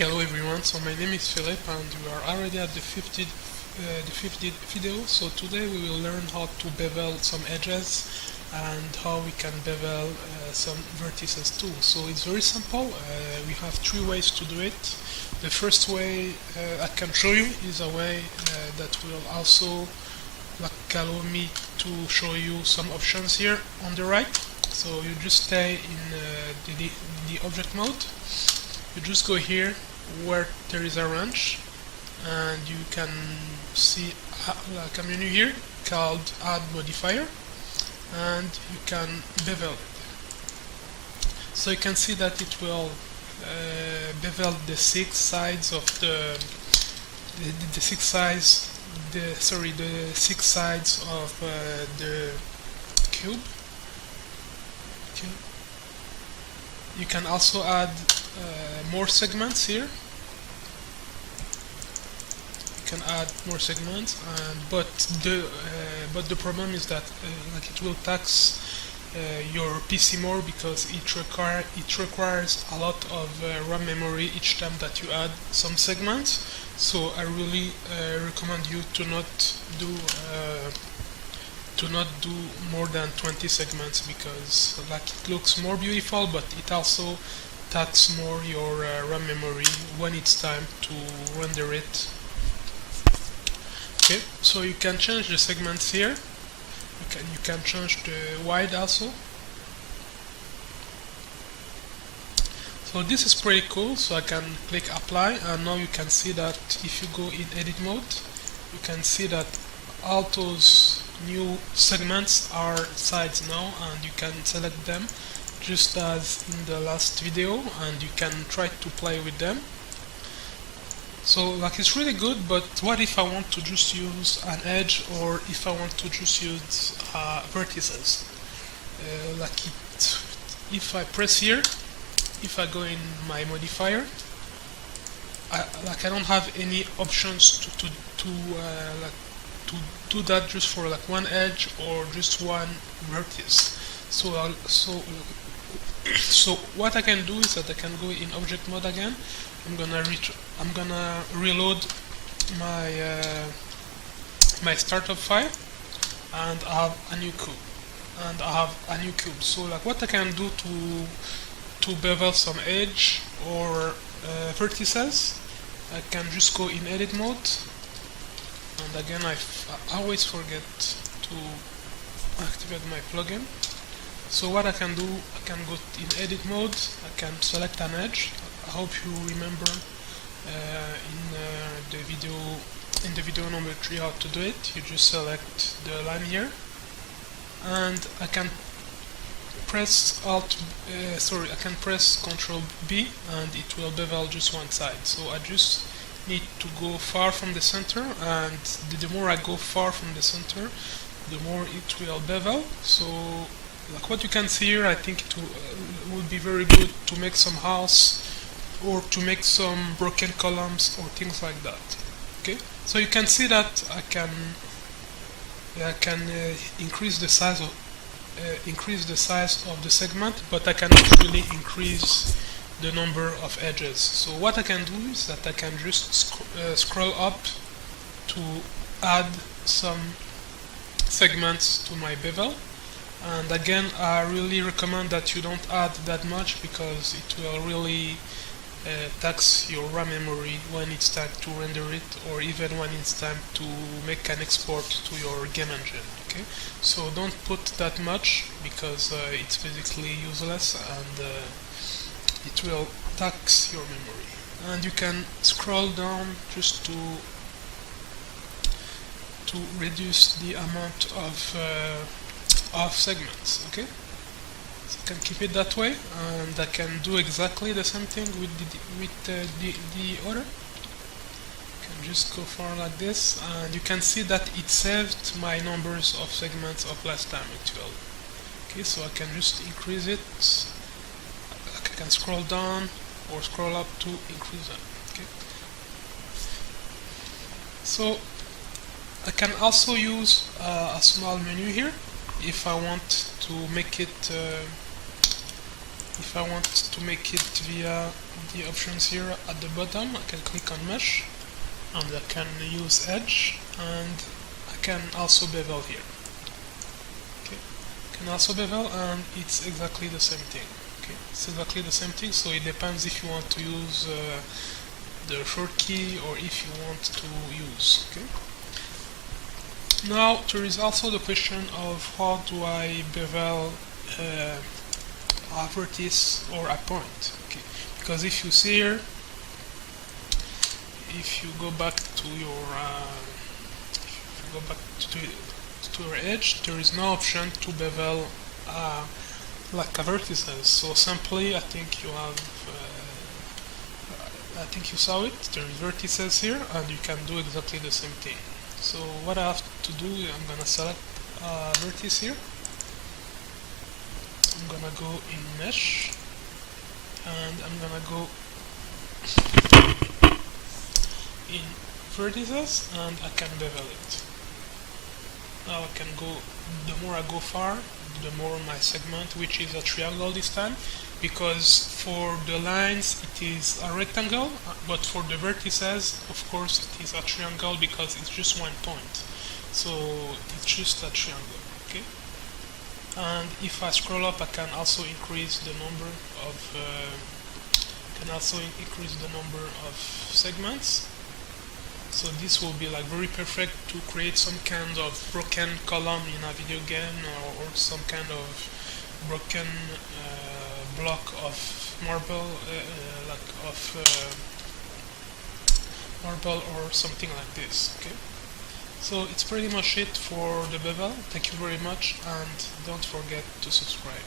Hello everyone, so my name is Philip and we are already at the 50th video. So today we will learn how to bevel some edges and how we can bevel some vertices too. So it's very simple. We have three ways to do it. The first way I can show you is a way that will also allow me to show you some options here on the right. So you just stay in the object mode. You just go here where there is a wrench and you can see like a menu here called add modifier, and you can bevel it. So you can see that it will bevel the six sides of the six sides of the cube. You can also add more segments here. You can add more segments, but the problem is that like it will tax your PC more because it requires a lot of RAM memory each time that you add some segments. So I really recommend you to not do more than 20 segments, because like it looks more beautiful, but it also takes more your RAM memory when it's time to render it. Okay, so you can change the segments here. You can change the wide also. So this is pretty cool. So I can click apply, and now you can see that if you go in edit mode, you can see that all those new segments are sides now, and you can select them just as in the last video, and you can try to play with them. So like it's really good, but what if I want to just use an edge, or if I want to just use vertices? If I press here, if I go in my modifier, I don't have any options to do that just for like one edge or just one vertex. So what I can do is that I can go in object mode again. I'm gonna reload my my startup file, and I have a new cube. So like what I can do to bevel some edge or vertices, I can just go in edit mode, and again I always forget to activate my plugin. So what I can do, I can go in edit mode, I can select an edge. I hope you remember in the video number 3 how to do it. You just select the line here, and I can press I can press Ctrl B, and it will bevel just one side. So I just need to go far from the center, and the more I go far from the center, the more it will bevel. So like what you can see here, I think it would be very good to make some house, or to make some broken columns or things like that. Okay, so you can see that I can increase the size of the segment, but I cannot really increase the number of edges. So what I can do is that I can just scroll up to add some segments to my bevel. And again, I really recommend that you don't add that much, because it will really tax your RAM memory when it's time to render it, or even when it's time to make an export to your game engine. Okay, so don't put that much, because it's basically useless, and it will tax your memory. And you can scroll down just to reduce the amount of segments. Okay, so I can keep it that way, and I can do exactly the same thing with the other. I can just go far like this, and you can see that it saved my numbers of segments of last time actually. Okay, so I can just increase it. I can scroll down or scroll up to increase them. Okay, so I can also use a small menu here if I want to make it If I want to make it via the options here at the bottom, I can click on mesh and I can use edge, and I can also bevel here. Okay, I can also bevel, and it's exactly the same thing. Okay, it's exactly the same thing, so it depends if you want to use the short key or if you want to use. Okay. Now there is also the question of how do I bevel a vertex or a point. Okay, because if you see here, if you go back to your your edge, there is no option to bevel like a vertices. So simply, I think you have, I think you saw it. There is vertices here, and you can do exactly the same thing. So what I have to do, I'm gonna select vertex here. I'm gonna go in mesh, and I'm gonna go in vertices, and I can bevel it. Now I can go, the more I go far, the more my segment, which is a triangle this time, because for the lines it is a rectangle, but for the vertices, of course, it is a triangle because it's just one point. So it's just a triangle, okay? And if I scroll up, I can also increase the number of segments. So this will be like very perfect to create some kind of broken column in a video game, or some kind of broken block of marble, marble or something like this. Okay. So it's pretty much it for the bevel. Thank you very much, and don't forget to subscribe.